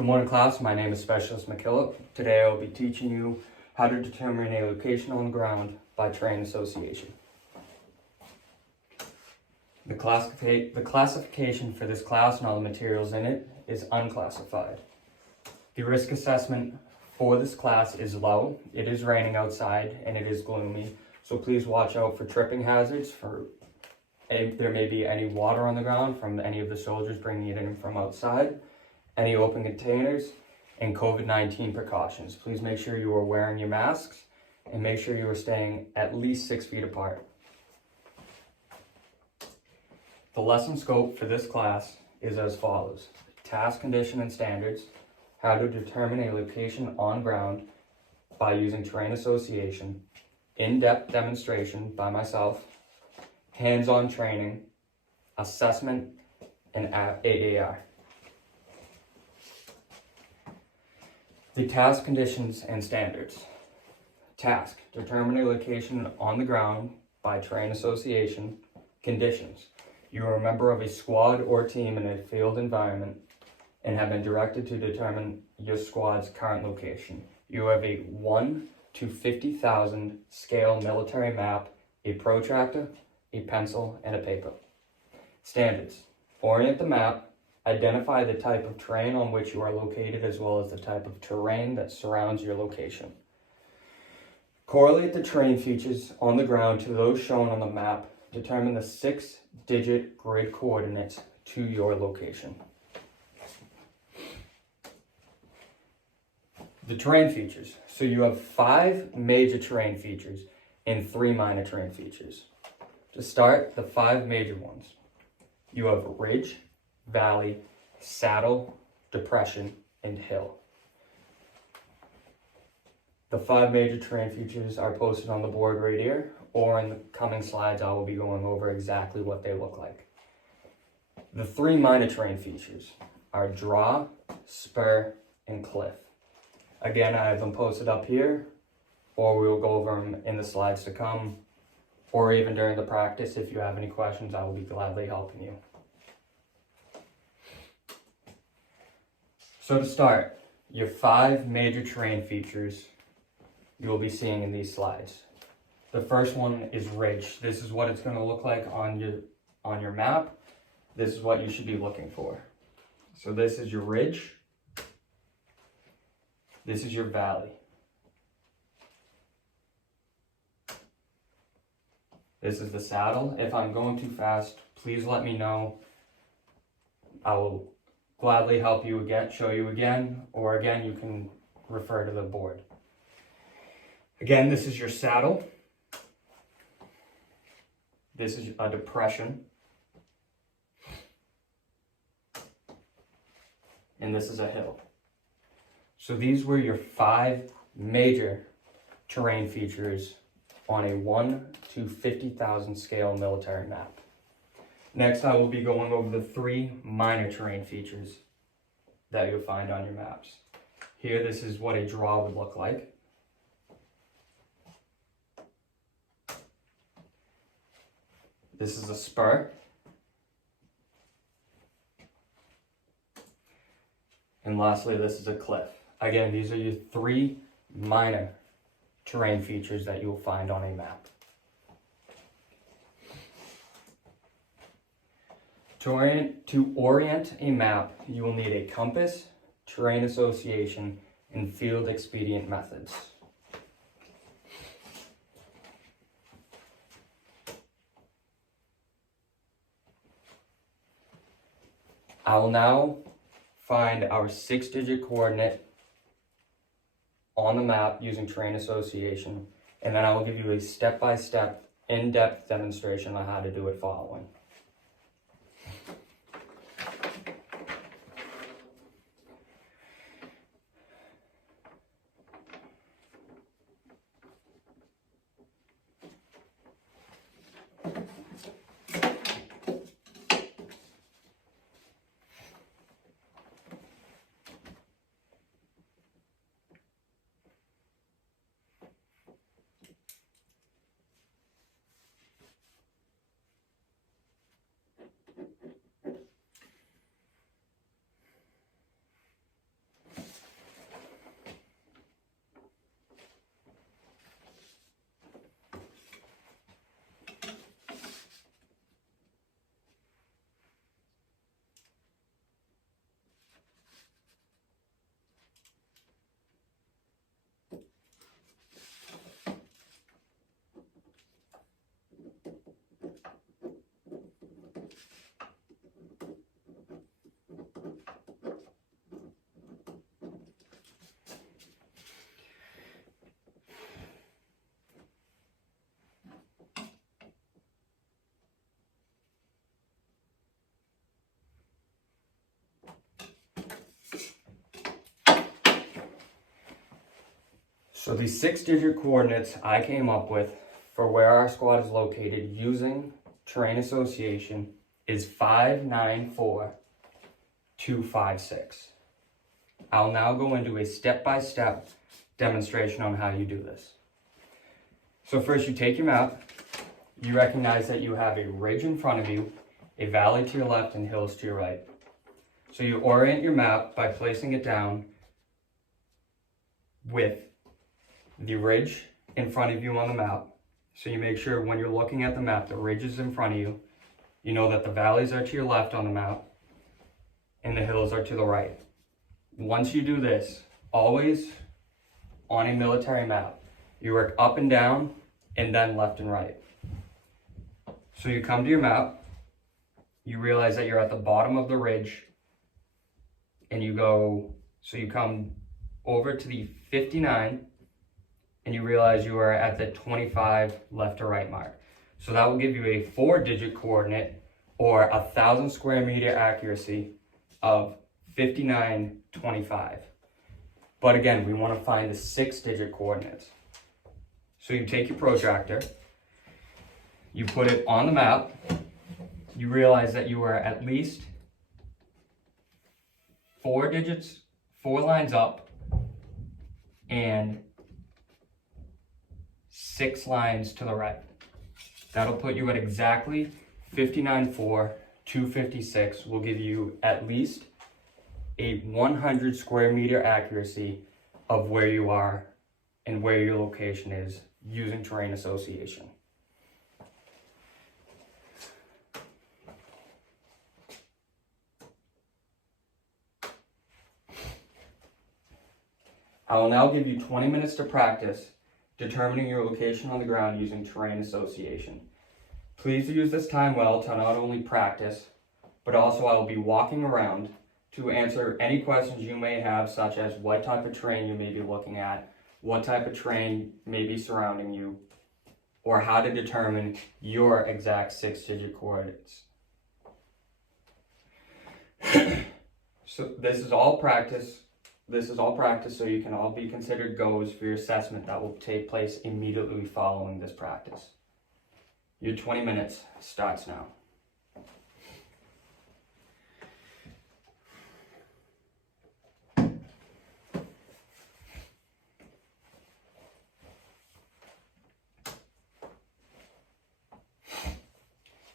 Good morning, class. My name is Specialist McKillop. Today I will be teaching you how to determine a location on the ground by terrain association. The classification for this class and all the materials in it is unclassified. The risk assessment for this class is low. It is raining outside and it is gloomy, so please watch out for tripping hazards. There may be any water on the ground from any of the soldiers bringing it in from outside, any open containers, and COVID-19 precautions. Please make sure you are wearing your masks and make sure you are staying at least 6 feet apart. The lesson scope for this class is as follows: task, condition, and standards, how to determine a location on ground by using terrain association, in-depth demonstration by myself, hands-on training, assessment, and AAR. The task, conditions, and standards. Task: determine a location on the ground by terrain association. Conditions: you are a member of a squad or team in a field environment and have been directed to determine your squad's current location. You have a 1 to 50,000 scale military map, a protractor, a pencil, and a paper. Standards: orient the map, identify the type of terrain on which you are located as well as the type of terrain that surrounds your location. Correlate the terrain features on the ground to those shown on the map. Determine the 6-digit grid coordinates to your location. The terrain features. So you have 5 major terrain features and 3 minor terrain features. To start, the 5 major ones. You have ridge, valley, saddle, depression, and hill. The 5 major terrain features are posted on the board right here, or in the coming slides I will be going over exactly what they look like. The 3 minor terrain features are draw, spur, and cliff. Again, I have them posted up here, or we will go over them in the slides to come, or even during the practice. If you have any questions, I will be gladly helping you. So to start, your 5 major terrain features you will be seeing in these slides. The first one is ridge. This is what it's going to look like on your map. This is what you should be looking for. So this is your ridge. This is your valley. This is the saddle. If I'm going too fast, please let me know. I will gladly help you again, show you again, or again, you can refer to the board. Again, this is your saddle. This is a depression. And this is a hill. So these were your 5 major terrain features on a 1 to 50,000 scale military map. Next, I will be going over the 3 minor terrain features that you'll find on your maps. Here, this is what a draw would look like. This is a spur. And lastly, this is a cliff. Again, these are your 3 minor terrain features that you'll find on a map. To orient a map, you will need a compass, terrain association, and field expedient methods. I will now find our 6-digit coordinate on the map using terrain association, and then I will give you a step-by-step, in-depth demonstration on how to do it following. So these 6-digit coordinates I came up with for where our squad is located using terrain association is 594256. I'll now go into a step-by-step demonstration on how you do this. So first you take your map, you recognize that you have a ridge in front of you, a valley to your left and hills to your right. So you orient your map by placing it down with the ridge in front of you on the map. So you make sure when you're looking at the map, the ridge is in front of you. You know that the valleys are to your left on the map and the hills are to the right. Once you do this, always on a military map, you work up and down and then left and right. So you come to your map, you realize that you're at the bottom of the ridge and you come over to the 59 and you realize you are at the 25 left or right mark. So that will give you a 4-digit coordinate or 1,000 square meter accuracy of 5925. But again, we want to find the 6-digit coordinates. So you take your protractor, you put it on the map, you realize that you are at least 4 lines up and 6 lines to the right. That'll put you at exactly 594256. Will give you at least a 100 square meter accuracy of where you are and where your location is using terrain association. I will now give you 20 minutes to practice determining your location on the ground using terrain association. Please use this time well to not only practice, but also I will be walking around to answer any questions you may have, such as what type of terrain you may be looking at, what type of terrain may be surrounding you, or how to determine your exact 6-digit coordinates. So this is all practice so you can all be considered goes for your assessment that will take place immediately following this practice. Your 20 minutes starts now.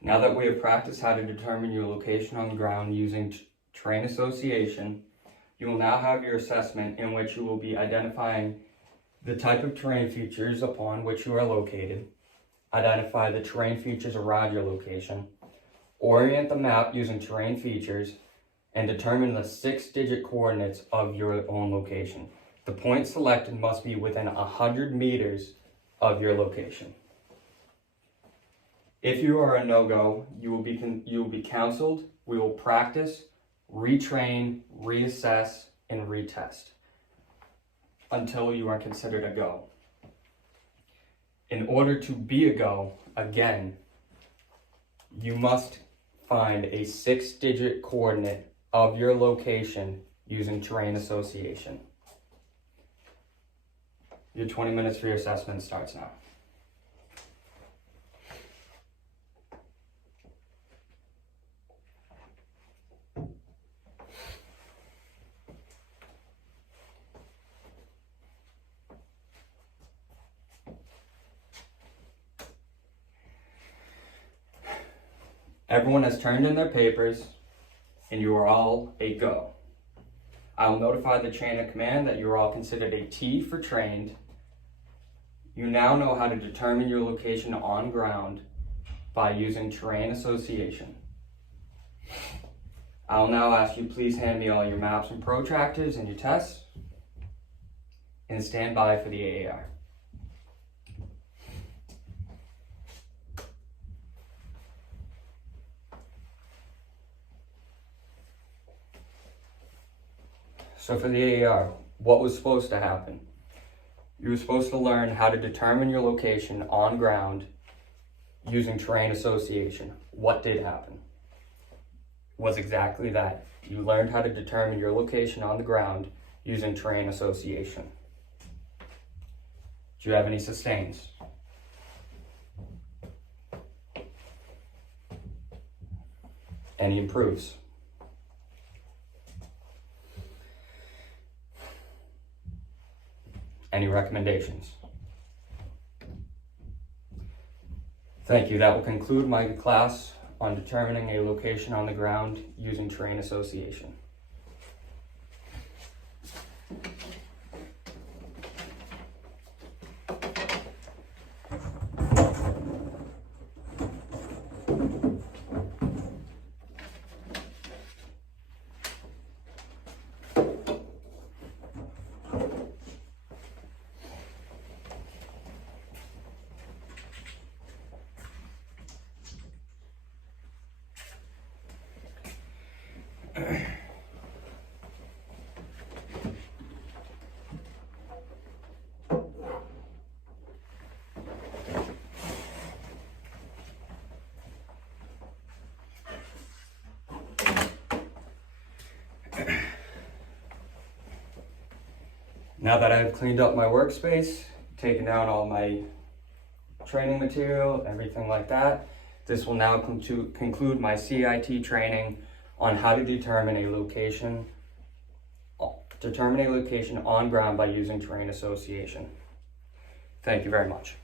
Now that we have practiced how to determine your location on the ground using terrain association, you will now have your assessment in which you will be identifying the type of terrain features upon which you are located, identify the terrain features around your location, orient the map using terrain features, and determine the 6-digit coordinates of your own location. The point selected must be within 100 meters of your location. If you are a no-go, you will be counseled. We will practice, retrain, reassess, and retest until you are considered a go. In order to be a go, again, you must find a 6-digit coordinate of your location using terrain association. Your 20 minutes for your assessment starts now. Everyone has turned in their papers, and you are all a go. I will notify the chain of command that you are all considered a T for trained. You now know how to determine your location on ground by using terrain association. I will now ask you please hand me all your maps and protractors and your tests, and stand by for the AAR. So for the AAR, what was supposed to happen? You were supposed to learn how to determine your location on ground using terrain association. What did happen? Was exactly that. You learned how to determine your location on the ground using terrain association. Do you have any sustains? Any improves? Any recommendations? Thank you. That will conclude my class on determining a location on the ground using terrain association. Now that I've cleaned up my workspace, taken down all my training material, everything like that, this will now conclude my CIT training on how to determine a location on ground by using terrain association. Thank you very much.